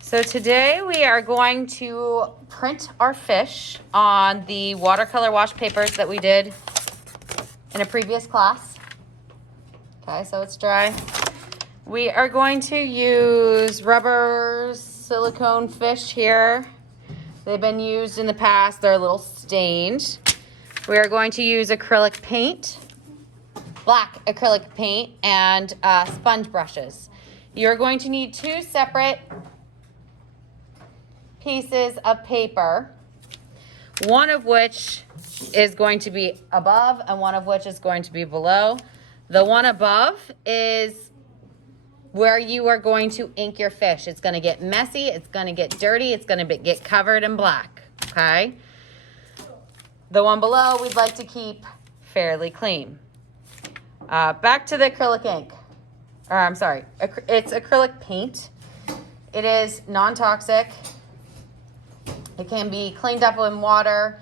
So today we are going to print our fish on the watercolor wash papers that we did in a previous class. Okay, so it's dry. We are going to use rubber silicone fish here. They've been used in the past. They're a little stained. We are going to use acrylic paint, black acrylic paint, and sponge brushes. You're going to need two separate pieces of paper, one of which is going to be above and one of which is going to be below. The one above is where you are going to ink your fish. It's going to get messy, it's going to get dirty, it's going to get covered in black, okay? The one below we'd like to keep fairly clean. Back to the acrylic ink. It's acrylic paint. It is non-toxic. It can be cleaned up in water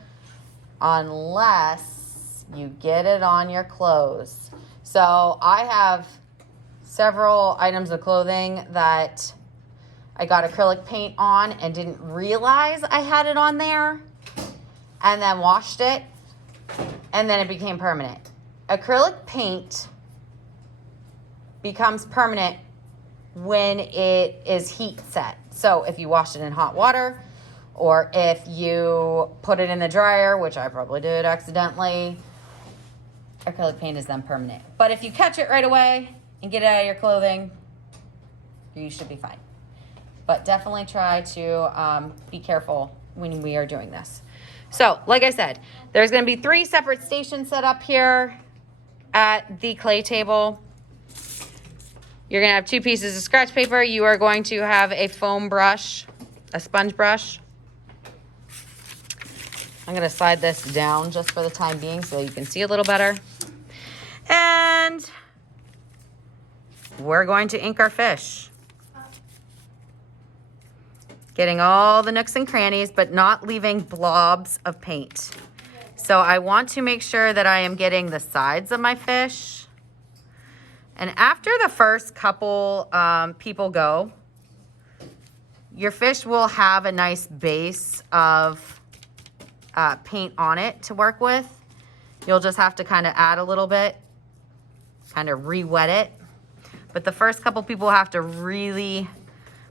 unless you get it on your clothes. So I have several items of clothing that I got acrylic paint on and didn't realize I had it on there, and then washed it, and then it became permanent. Acrylic paint becomes permanent when it is heat set. So if you wash it in hot water, or if you put it in the dryer, which I probably did accidentally, acrylic paint is then permanent. But if you catch it right away and get it out of your clothing, you should be fine. But definitely try to be careful when we are doing this. So, like I said, there's gonna be 3 separate stations set up here at the clay table. You're gonna have 2 pieces of scratch paper. You are going to have a foam brush, a sponge brush. I'm gonna slide this down just for the time being so you can see a little better. And we're going to ink our fish. Getting all the nooks and crannies, but not leaving blobs of paint. So I want to make sure that I am getting the sides of my fish. And after the first couple people go, your fish will have a nice base of paint on it to work with. You'll just have to kind of add a little bit, kind of re-wet it. But the first couple people have to really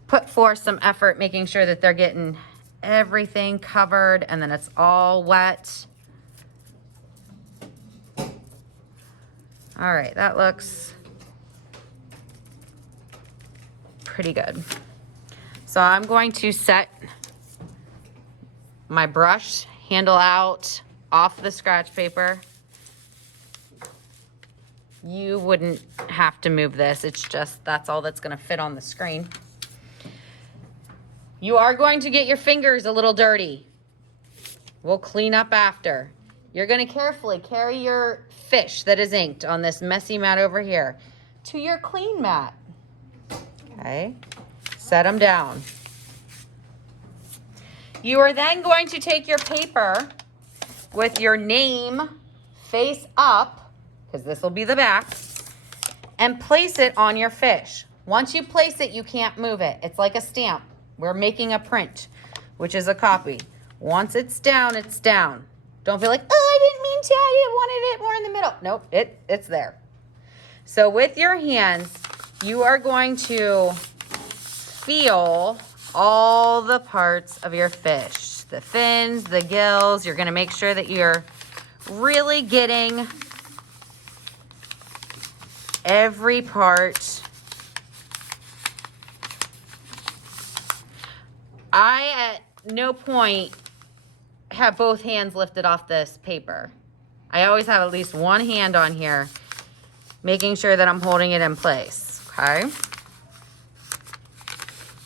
put forth some effort making sure that they're getting everything covered and then it's all wet. All right, that looks pretty good. So I'm going to set my brush handle out off the scratch paper. You wouldn't have to move this. It's just, that's all that's gonna fit on the screen. You are going to get your fingers a little dirty. We'll clean up after. You're gonna carefully carry your fish that is inked on this messy mat over here to your clean mat. Okay, set them down. You are then going to take your paper with your name face up, because this will be the back, and place it on your fish. Once you place it, you can't move it. It's like a stamp. We're making a print, which is a copy. Once it's down, it's down. Don't be like, oh, I didn't mean to. I wanted it more in the middle. Nope, it's there. So with your hands, you are going to feel all the parts of your fish, the fins, the gills. You're gonna make sure that you're really getting every part. I, at no point, have both hands lifted off this paper. I always have at least one hand on here, making sure that I'm holding it in place, okay?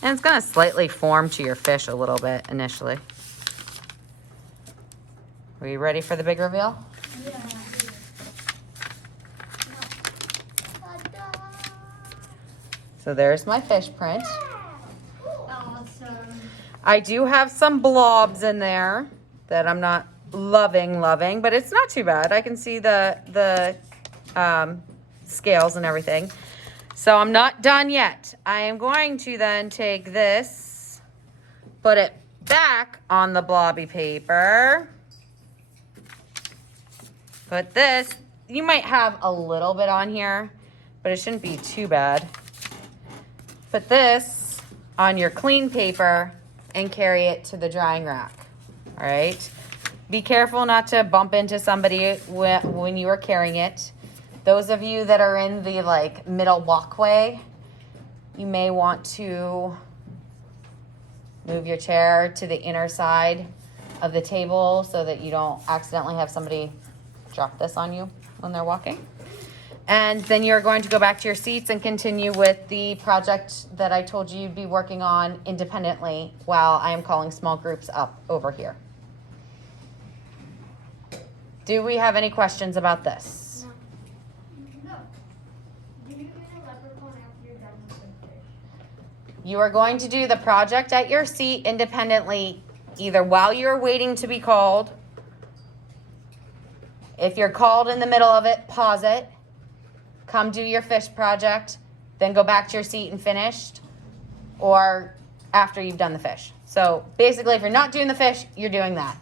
And it's gonna slightly form to your fish a little bit initially. Are you ready for the big reveal? Yeah. So there's my fish print. Awesome. I do have some blobs in there that I'm not loving, but it's not too bad. I can see the scales and everything. So I'm not done yet. I am going to then take this Put it back on the blobby paper. Put this, you might have a little bit on here, but it shouldn't be too bad. Put this on your clean paper and carry it to the drying rack, all right? Be careful not to bump into somebody when you are carrying it. Those of you that are in the like middle walkway, you may want to move your chair to the inner side of the table so that you don't accidentally have somebody drop this on you when they're walking. And then you're going to go back to your seats and continue with the project that I told you you'd be working on independently while I am calling small groups up over here. Do we have any questions about this? No. Do you do the leprechaun after you're done with the fish? You are going to do the project at your seat independently, either while you're waiting to be called. If you're called in the middle of it, pause it. Come do your fish project, then go back to your seat and finish, or after you've done the fish. So basically, if you're not doing the fish, you're doing that.